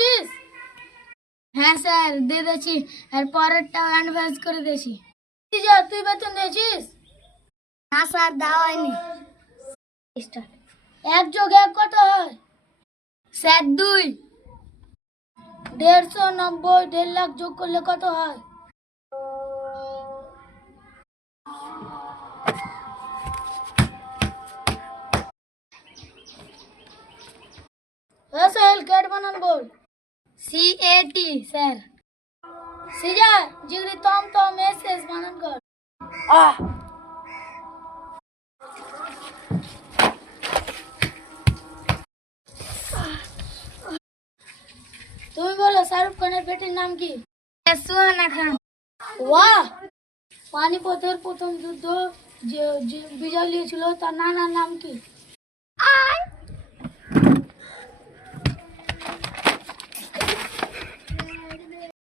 দিয়েছিস? হ্যাঁ স্যার দিয়ে দিয়েছি, আর পরেরটা অ্যাডভান্স করে দিয়েছি। তুই বেতন দিয়েছিস? না স্যার দেওয়া হয়নি। এক যোগ এক কত হয়? স্যার 2। 150, 1.5 লাখ যোগ করলে কত হয়? স্যার ক্যাট বানান বল। CAT sir. সিজার জিগরি তম SS বানান কর। আহ তুমি বলো শাহরুখ খানের বেটির নাম কি? সুহানা খান। বাহ! পানিপথের প্রথম যুদ্ধ যে বিজয় নিয়েছিল তার নানার নাম কি?